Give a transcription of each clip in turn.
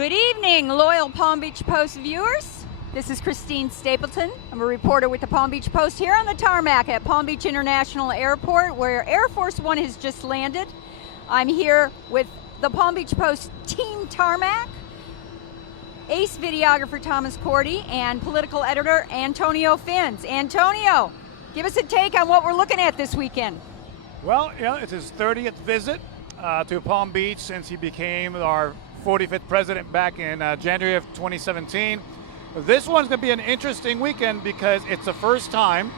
Good evening, loyal Palm Beach Post viewers. This is Christine Stapleton. I'm a reporter with the Palm Beach Post here on the tarmac at Palm Beach International Airport, where Air Force One has just landed. I'm here with the Palm Beach Post team tarmac, ace videographer Thomas Cordy, and political editor Antonio Fins. Antonio, give us a take on what we're looking at this weekend. Well, it's his 30th visit to Palm Beach since he became our 45th president back in January of 2017. This one's going to be an interesting weekend because it's the first time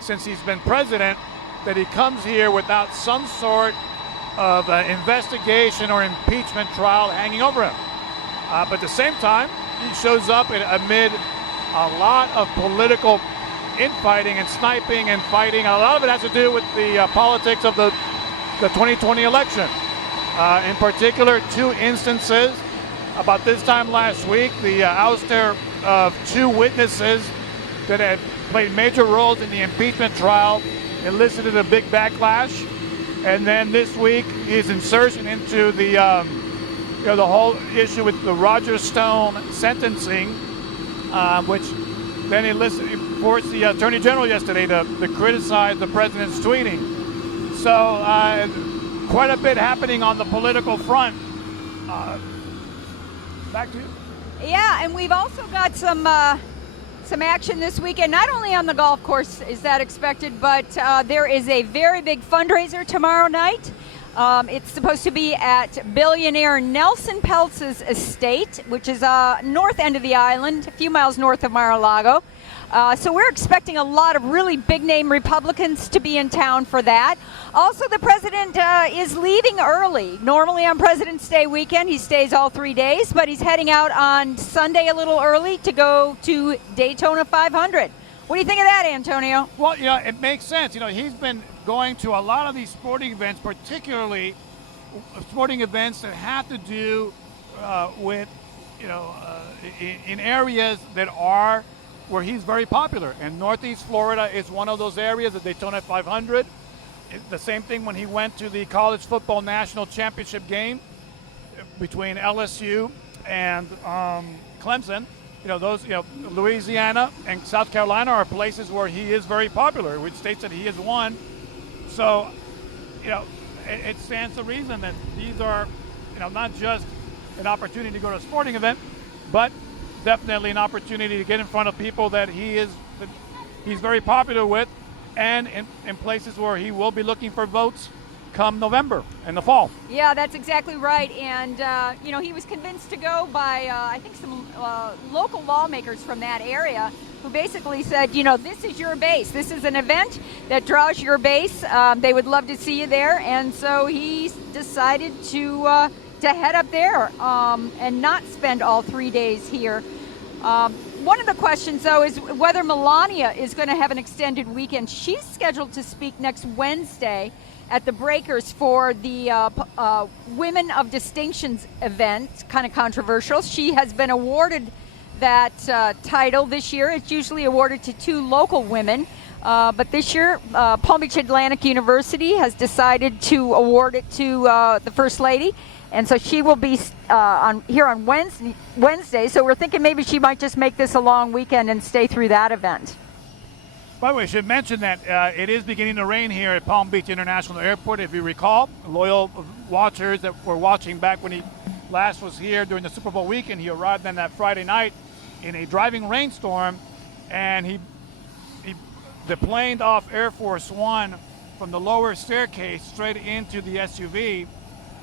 since he's been president that he comes here without some sort of investigation or impeachment trial hanging over him. But at the same time, he shows up amid a lot of political infighting and sniping and fighting. A lot of it has to do with the politics of the 2020 election. In particular, two instances about this time last week, the ouster of two witnesses that had played major roles in the impeachment trial elicited a big backlash. And then this week, his insertion into the whole issue with the Roger Stone sentencing, which then forced the Attorney General yesterday to criticize the president's tweeting. So quite a bit happening on the political front. Back to you. Yeah, and we've also got some action this weekend. Not only on the golf course is that expected, but there is a very big fundraiser tomorrow night. It's supposed to be at billionaire Nelson Peltz's estate, which is north end of the island, a few miles north of Mar-a-Lago. So we're expecting a lot of really big-name Republicans to be in town for that. Also, the president is leaving early. Normally on President's Day weekend, he stays all 3 days, but he's heading out on Sunday a little early to go to Daytona 500. What do you think of that, Antonio? Well, it makes sense. He's been going to a lot of these sporting events, particularly sporting events that have to do with, in areas that are where he's very popular. And Northeast Florida is one of those areas, the Daytona 500. The same thing when he went to the College Football National Championship game between LSU and Clemson. Louisiana and South Carolina are places where he is very popular, which states that he has won. So, it stands to reason that these are, not just an opportunity to go to a sporting event, but definitely an opportunity to get in front of people that he's very popular with, and in places where he will be looking for votes come November in the fall. Yeah, that's exactly right. And, he was convinced to go by, I think, some local lawmakers from that area who basically said, this is your base. This is an event that draws your base. They would love to see you there. And so he decided to head up there and not spend all 3 days here. One of the questions, though, is whether Melania is going to have an extended weekend. She's scheduled to speak next Wednesday at the Breakers for the Women of Distinctions event, kind of controversial. She has been awarded that title this year. It's usually awarded to two local women, but this year Palm Beach Atlantic University has decided to award it to the First Lady. And so she will be here on Wednesday. So we're thinking maybe she might just make this a long weekend and stay through that event. By the way, I should mention that it is beginning to rain here at Palm Beach International Airport. If you recall, loyal watchers that were watching back when he last was here during the Super Bowl weekend, he arrived on that Friday night in a driving rainstorm, and he deplaned off Air Force One from the lower staircase straight into the SUV.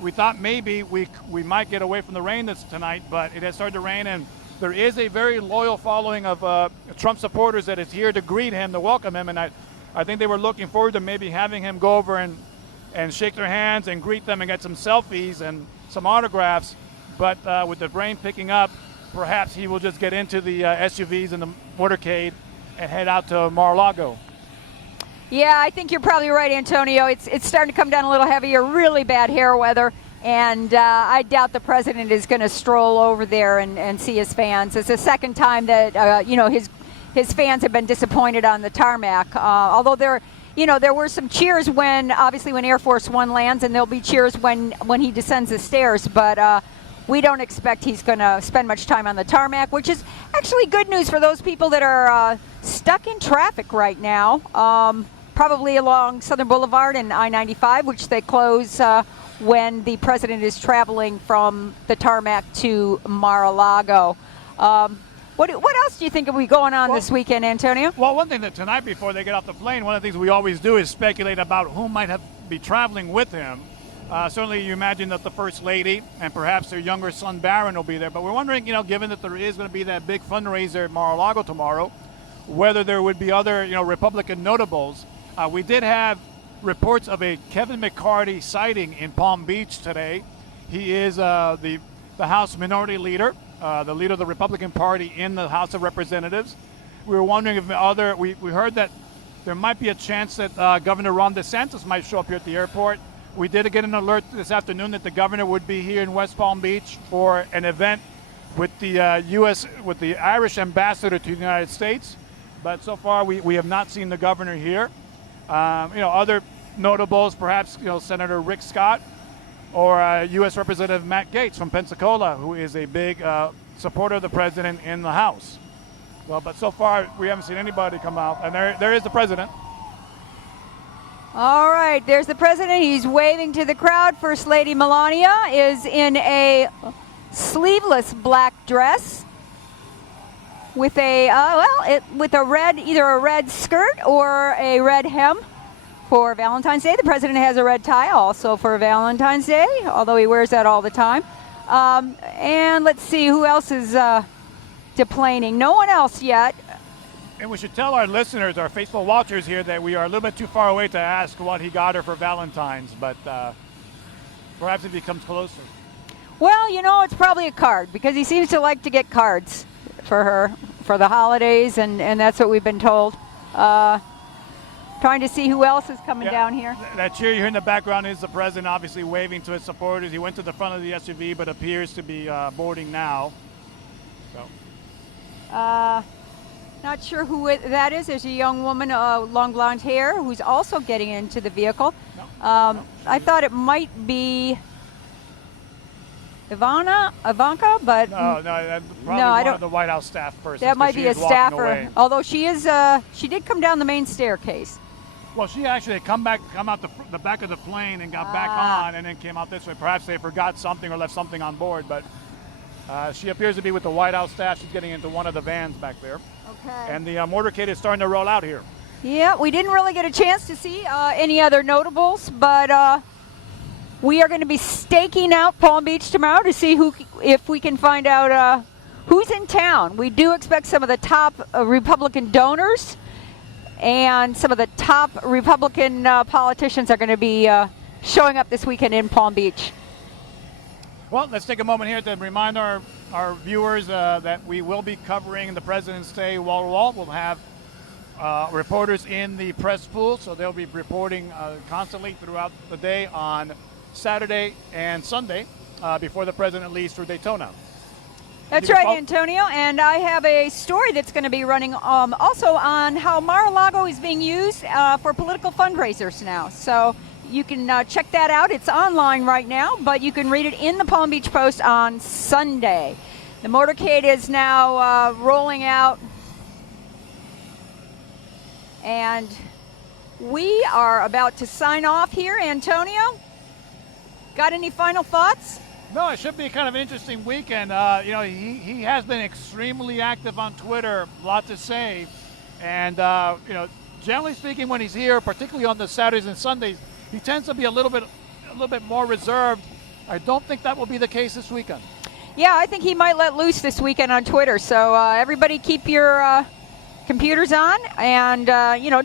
We thought maybe we might get away from the rain tonight, but it has started to rain, and there is a very loyal following of Trump supporters that is here to greet him, to welcome him, and I think they were looking forward to maybe having him go over and shake their hands and greet them and get some selfies and some autographs. But with the rain picking up, perhaps he will just get into the SUVs and the motorcade and head out to Mar-a-Lago. Yeah, I think you're probably right, Antonio. It's starting to come down a little heavier, really bad hair weather, and I doubt the president is going to stroll over there and see his fans. It's the second time that his fans have been disappointed on the tarmac. Although there were some cheers when Air Force One lands, and there'll be cheers when he descends the stairs. But we don't expect he's going to spend much time on the tarmac, which is actually good news for those people that are stuck in traffic right now, probably along Southern Boulevard and I-95, which they close when the president is traveling from the tarmac to Mar-a-Lago. What else do you think will be going on this weekend, Antonio? Well, one thing that tonight before they get off the plane, one of the things we always do is speculate about who might be traveling with him. Certainly you imagine that the First Lady and perhaps their younger son Barron will be there. But we're wondering, given that there is going to be that big fundraiser at Mar-a-Lago tomorrow, whether there would be other, Republican notables. We did have reports of a Kevin McCarthy sighting in Palm Beach today. He is the House Minority Leader, the leader of the Republican Party in the House of Representatives. We were wondering if we heard that there might be a chance that Governor Ron DeSantis might show up here at the airport. We did get an alert this afternoon that the governor would be here in West Palm Beach for an event with the Irish ambassador to the United States. But so far we have not seen the governor here. Other notables, perhaps Senator Rick Scott or U.S. Representative Matt Gaetz from Pensacola, who is a big supporter of the president in the House. Well, but so far we haven't seen anybody come out, and there is the president. All right, there's the president. He's waving to the crowd. First Lady Melania is in a sleeveless black dress with with a red, either a red skirt or a red hem for Valentine's Day. The president has a red tie also for Valentine's Day, although he wears that all the time. And let's see who else is deplaning. No one else yet. And we should tell our listeners, our faithful watchers here, that we are a little bit too far away to ask what he got her for Valentine's, but perhaps if he comes closer. Well, it's probably a card, because he seems to like to get cards for her for the holidays, and that's what we've been told. Trying to see who else is coming down here. That cheer you hear in the background is the president obviously waving to his supporters. He went to the front of the SUV, but appears to be boarding now. So. Not sure who that is. There's a young woman, long blonde hair, who's also getting into the vehicle. No. I thought it might be Ivanka, but no, that's probably I one of the White House staff persons. That might be a staffer. Away. Although she did come down the main staircase. Well, she actually had come out the back of the plane and got back on, and then came out this way. Perhaps they forgot something or left something on board, but she appears to be with the White House staff. She's getting into one of the vans back there. Okay. And the motorcade is starting to roll out here. Yeah, we didn't really get a chance to see any other notables, but we are going to be staking out Palm Beach tomorrow to see if we can find out who's in town. We do expect some of the top Republican donors and some of the top Republican politicians are going to be showing up this weekend in Palm Beach. Well, let's take a moment here to remind our viewers that we will be covering the President's Day wall to wall. We'll have reporters in the press pool, so they'll be reporting constantly throughout the day on Saturday and Sunday before the President leaves for Daytona. That's right, Antonio, and I have a story that's going to be running also on how Mar-a-Lago is being used for political fundraisers now. So you can check that out. It's online right now, but you can read it in the Palm Beach Post on Sunday. The motorcade is now rolling out, and we are about to sign off here. Antonio, got any final thoughts? No, it should be kind of an interesting weekend. He has been extremely active on Twitter, a lot to say, and generally speaking, when he's here, particularly on the Saturdays and Sundays, he tends to be a little bit more reserved. I don't think that will be the case this weekend. Yeah, I think he might let loose this weekend on Twitter. So everybody keep your computers on and,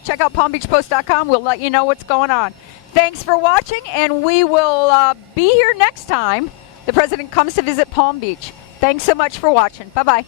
check out PalmBeachPost.com. We'll let you know what's going on. Thanks for watching, and we will be here next time the president comes to visit Palm Beach. Thanks so much for watching. Bye-bye.